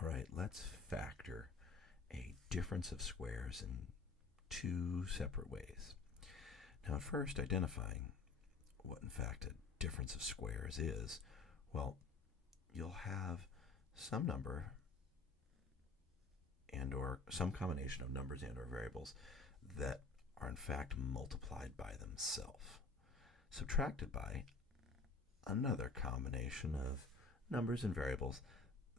All right, let's factor a difference of squares in two separate ways. Now, at first, identifying what in fact a difference of squares is, well, you'll have some number and or some combination of numbers and or variables that are in fact multiplied by themselves, subtracted by another combination of numbers and variables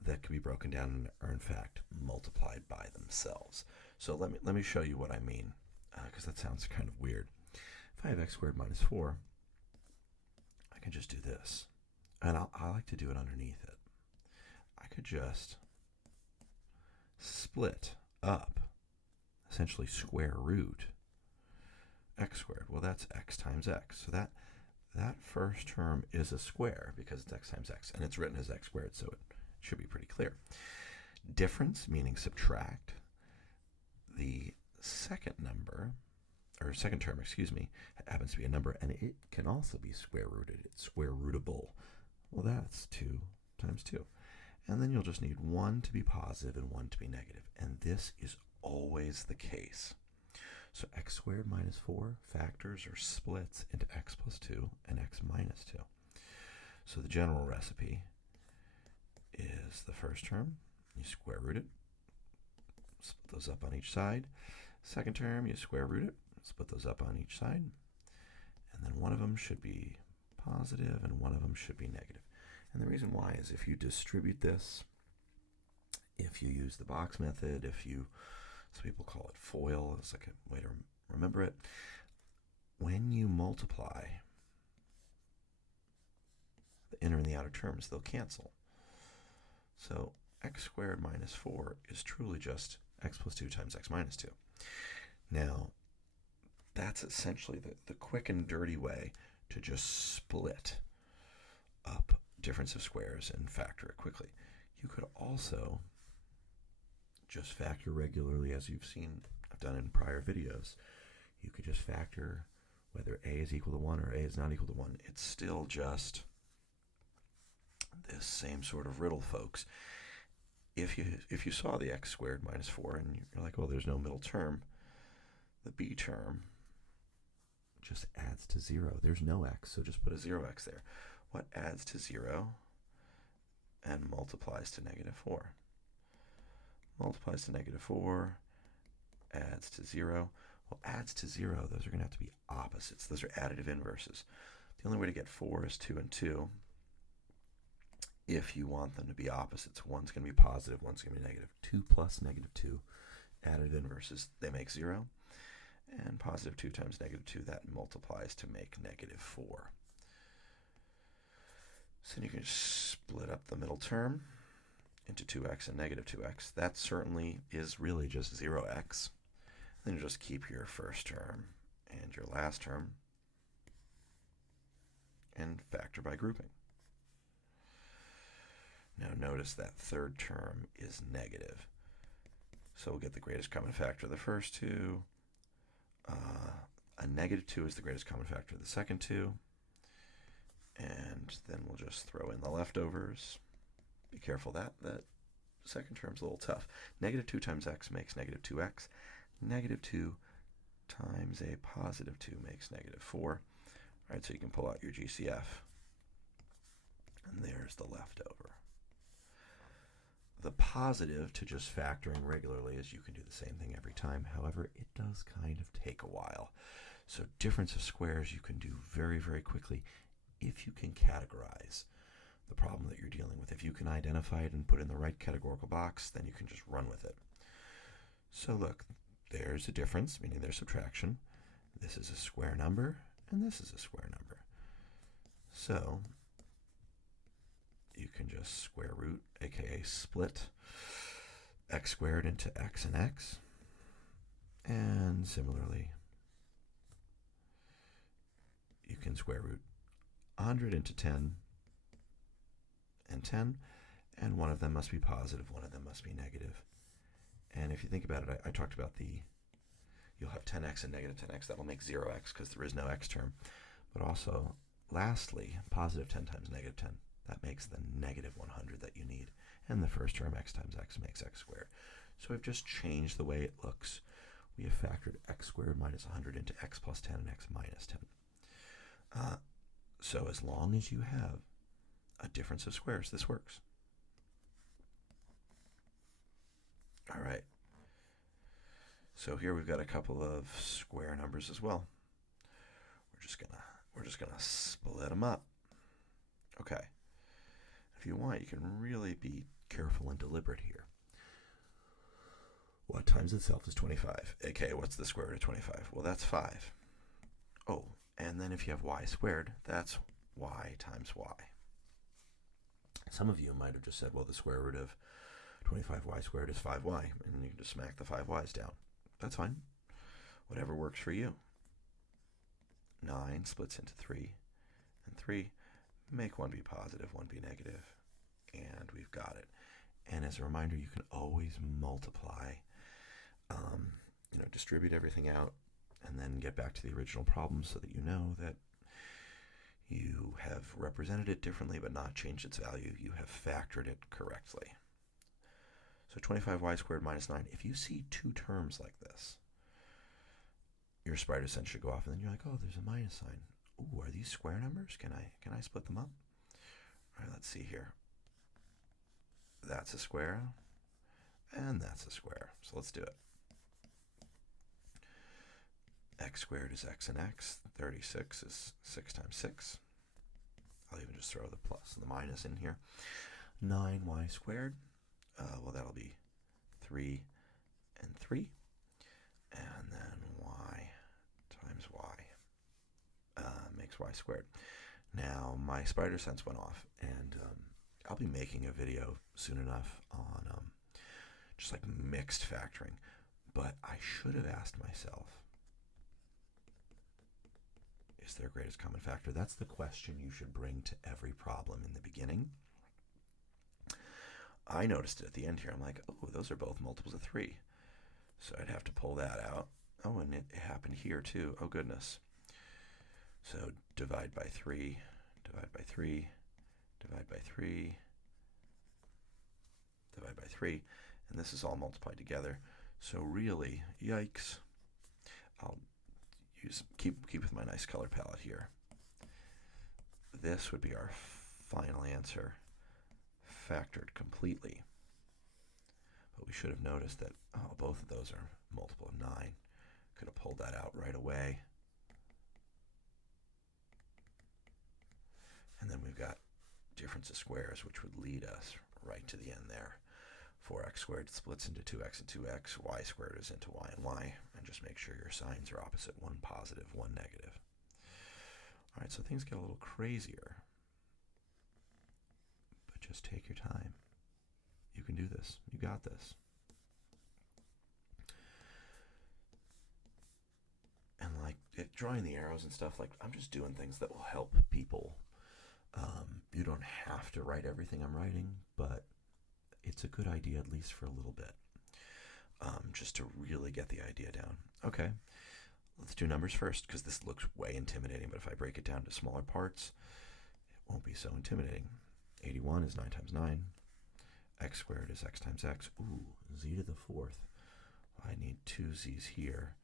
that can be broken down and are in fact multiplied by themselves. So let me show you what I mean, because that sounds kind of weird. If I have x squared minus 4, I can just do this. And I like to do it underneath it. I could just split up, essentially square root x squared. Well, that's x times x. So that first term is a square because it's x times x, and it's written as x squared, so it should be pretty clear. Difference, meaning subtract. The second number, or second term, excuse me, happens to be a number, and it can also be square rooted. It's square rootable. Well, that's 2 times 2. And then you'll just need 1 to be positive and 1 to be negative. And this is always the case. So x squared minus 4 factors or splits into x plus 2 and x minus 2. So the general recipe is the first term, you square root it, split those up on each side. Second term, you square root it, split those up on each side. And then one of them should be positive and one of them should be negative. And the reason why is if you distribute this, if you use the box method, some people call it FOIL, it's like a way to remember it. When you multiply the inner and the outer terms, they'll cancel. So x squared minus 4 is truly just x plus 2 times x minus 2. Now, that's essentially the quick and dirty way to just split up difference of squares and factor it quickly. You could also just factor regularly, as you've seen I've done in prior videos. You could just factor whether a is equal to 1 or a is not equal to 1. It's still just this same sort of riddle, folks. If you saw the x squared minus 4 and you're like, well, there's no middle term, the b term just adds to 0. There's no x, so just put a 0x there. What adds to 0 and multiplies to negative 4? Multiplies to negative 4, adds to 0. Well, adds to 0, those are going to have to be opposites. Those are additive inverses. The only way to get 4 is 2 and 2 if you want them to be opposites. One's going to be positive, one's going to be negative. 2 plus negative 2, additive inverses, they make 0. And positive 2 times negative 2, that multiplies to make negative 4. So you can split up the middle term into 2x and negative 2x. That certainly is really just 0x. Then you just keep your first term and your last term and factor by grouping. Now notice that third term is negative. So we'll get the greatest common factor of the first two. A negative 2 is the greatest common factor of the second two. And then we'll just throw in the leftovers. Be careful, that second term's a little tough. Negative 2 times x makes negative 2x. Negative 2 times a positive 2 makes negative 4. All right, so you can pull out your GCF. And there's the leftover. The positive to just factoring regularly is you can do the same thing every time. However, it does kind of take a while. So difference of squares you can do very, very quickly if you can categorize the problem that you're dealing with. If you can identify it and put it in the right categorical box, then you can just run with it. So look, there's a difference, meaning there's subtraction. This is a square number, and this is a square number. So you can just square root, aka split x squared into x and x. And similarly, you can square root 100 into 10 and 10, and one of them must be positive, one of them must be negative. And if you think about it, I talked about you'll have 10x and negative 10x. That'll make 0x because there is no x term. But also, lastly, positive 10 times negative 10. That makes the negative 100 that you need. and the first term, x times x, makes x squared. So we've just changed the way it looks. We have factored x squared minus 100 into x plus 10 and x minus 10. So as long as you have a difference of squares, this works. All right. So here we've got a couple of square numbers as well. We're just gonna split them up. Okay. If you want, you can really be careful and deliberate here. What times itself is 25? Okay, what's the square root of 25? Well, that's 5. Oh, and then if you have y squared, that's y times y. Some of you might have just said, well, the square root of 25y squared is 5y, and you can just smack the 5y's down. That's fine. Whatever works for you. 9 splits into 3 and 3. Make one be positive, one be negative, and we've got it. And as a reminder, you can always multiply, distribute everything out, and then get back to the original problem so that you know that you have represented it differently but not changed its value. You have factored it correctly. So 25y squared minus 9. If you see two terms like this, your spider sense should go off, and then you're like, oh, there's a minus sign. Ooh, are these square numbers? Can I split them up? All right, let's see here. That's a square, and that's a square. So let's do it. X squared is x and x. 36 is 6 times 6. I'll even just throw the plus and the minus in here. 9y squared. Well, that'll be 3 and 3. And then y times y makes y squared. Now, my spider sense went off, and I'll be making a video soon enough on just like mixed factoring. But I should have asked myself, is there a greatest common factor? That's the question you should bring to every problem in the beginning. I noticed it at the end here. I'm like, oh, those are both multiples of 3. So I'd have to pull that out. Oh, and it happened here too. Oh, goodness. So divide by 3, divide by 3, divide by 3, divide by 3. And this is all multiplied together. So really, yikes. I'll keep with my nice color palette here. This would be our final answer, factored completely. But we should have noticed that, oh, both of those are multiple of 9. Could have pulled that out right away. And then we've got difference of squares, which would lead us right to the end there. 4x squared splits into 2x and 2x. Y squared is into y and y. And just make sure your signs are opposite, one positive, one negative. All right, so things get a little crazier. But just take your time. You can do this. You got this. And like drawing the arrows and stuff, like I'm just doing things that will help people. You don't have to write everything I'm writing, but it's a good idea at least for a little bit, just to really get the idea down. Okay, let's do numbers first because this looks way intimidating, but if I break it down to smaller parts, it won't be so intimidating. 81 is 9 times 9. X squared is x times x. Ooh, z to the 4th. I need 2 z's here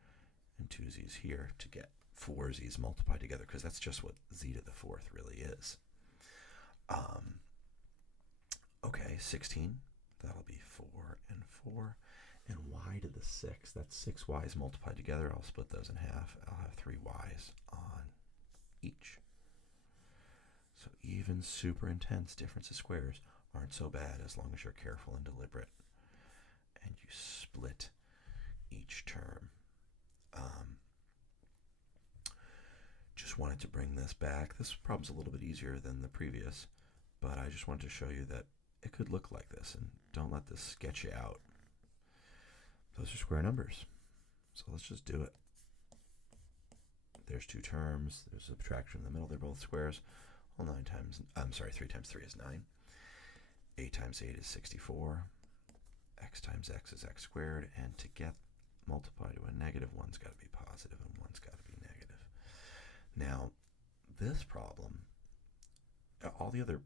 and 2 z's here to get 4 z's multiplied together, because that's just what z to the 4th really is. Okay, 16. That'll be 4 and 4. And y to the 6th. That's 6 y's multiplied together. I'll split those in half. I'll have 3 y's on each. So even super intense difference of squares aren't so bad as long as you're careful and deliberate. And you split each term. Just wanted to bring this back. This problem's a little bit easier than the previous, but I just wanted to show you that it could look like this, and don't let this sketch you out. Those are square numbers, so let's just do it. There's two terms. There's a subtraction in the middle. They're both squares. Well, 3 times 3 is 9. 8 times 8 is 64. X times x is x squared, and to get multiplied to a negative, one's got to be positive and one's got to be negative. Now, this problem, all the other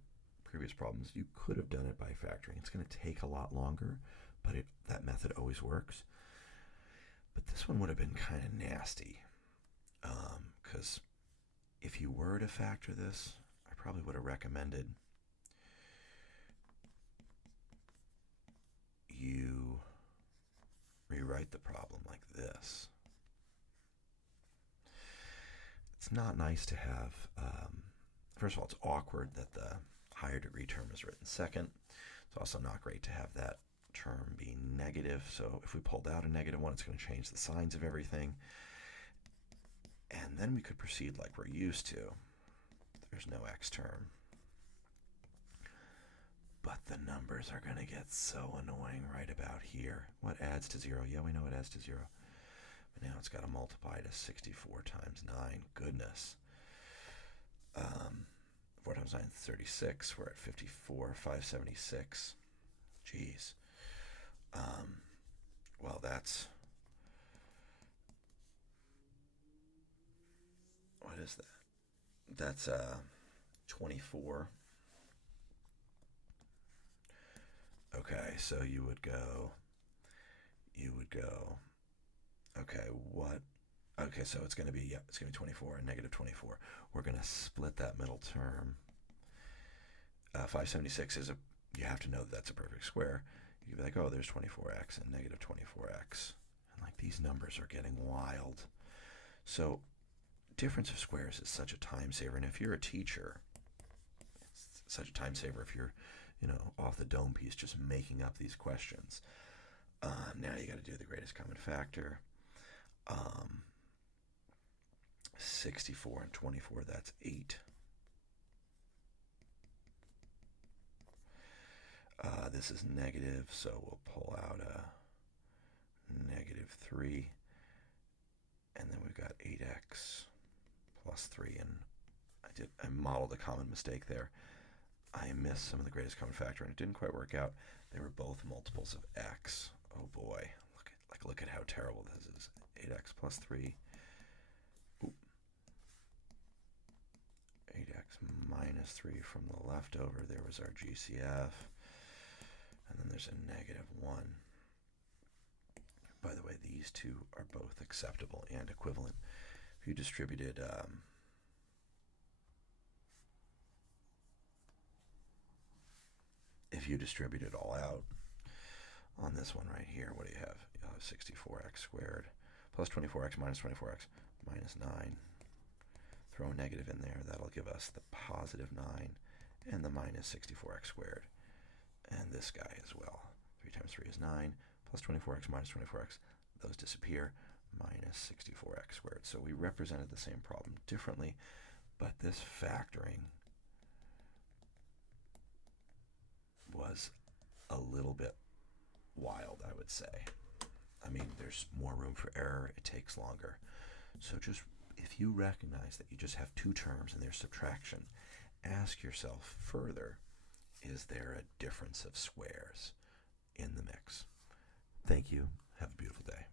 previous problems, you could have done it by factoring. It's going to take a lot longer, but that method always works. But this one would have been kind of nasty, because if you were to factor this, I probably would have recommended you rewrite the problem like this. It's not nice to have, first of all, it's awkward that the higher degree term is written second. It's also not great to have that term be negative. So if we pulled out a negative one, it's going to change the signs of everything. And then we could proceed like we're used to. There's no x term. But the numbers are going to get so annoying right about here. What adds to 0? Yeah, we know it adds to 0. But now it's got to multiply to 64 times 9. Goodness. 4 times 9 is 36. We're at 54, 576. Jeez. Well, that's... What is that? That's 24. Okay, so you would go, okay, what? Okay, so it's going to be, it's going to be 24 and negative 24. We're going to split that middle term. 576 is you have to know that that's a perfect square. You can be like, oh, there's 24x and negative 24x. And like these numbers are getting wild. So difference of squares is such a time saver. And if you're a teacher, it's such a time saver if you're, off the dome piece, just making up these questions. Now you got to do the greatest common factor. 64 and 24, that's 8. This is negative, so we'll pull out a negative 3. And then we've got 8x plus 3. And I modeled a common mistake there. I missed some of the greatest common factor, and it didn't quite work out. They were both multiples of x. Oh boy, look at how terrible this is. 8x plus 3. Oop. 8x minus 3 from the leftover. There was our GCF. And then there's a negative 1. By the way, these two are both acceptable and equivalent. If you distributed... If you distribute it all out on this one right here, what do you have? You'll have 64x squared plus 24x minus 24x minus 9. Throw a negative in there. That'll give us the positive 9 and the minus 64x squared. And this guy as well. 3 times 3 is 9 plus 24x minus 24x. Those disappear. Minus 64x squared. So we represented the same problem differently, but this factoring was a little bit wild, I would say. I mean, there's more room for error. It takes longer. So just, if you recognize that you just have two terms and there's subtraction, ask yourself further, is there a difference of squares in the mix? Thank you. Have a beautiful day.